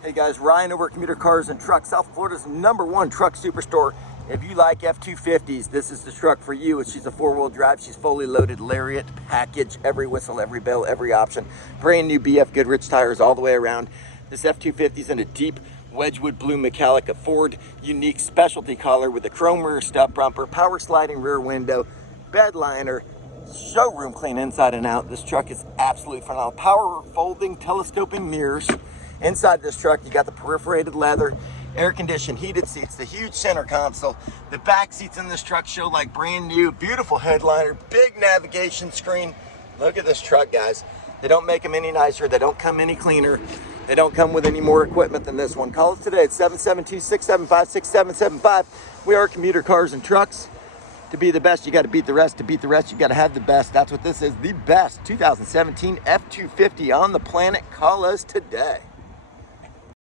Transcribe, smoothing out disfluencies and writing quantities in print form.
Hey guys, Ryan over at Commuter Cars and Trucks, South Florida's #1 truck superstore. If you like F-250s, this is the truck for you. She's a 4-wheel drive. She's fully loaded Lariat package, every whistle, every bell, every option. Brand new BF Goodrich tires all the way around. This F-250 is in a deep Wedgwood blue metallic, a Ford unique specialty color with a chrome rear stub bumper, power sliding rear window, bed liner, showroom clean inside and out. This truck is absolutely phenomenal. Power folding, telescoping mirrors. Inside this truck, you got the perforated leather, air-conditioned heated seats, the huge center console. The back seats in this truck show like brand new, beautiful headliner, big navigation screen. Look at this truck, guys. They don't make them any nicer. They don't come any cleaner. They don't come with any more equipment than this one. Call us today at 772-675-6775. We are Commuter Cars and Trucks. To be the best, you got to beat the rest. To beat the rest, you got to have the best. That's what this is, the best 2017 F-250 on the planet. Call us today.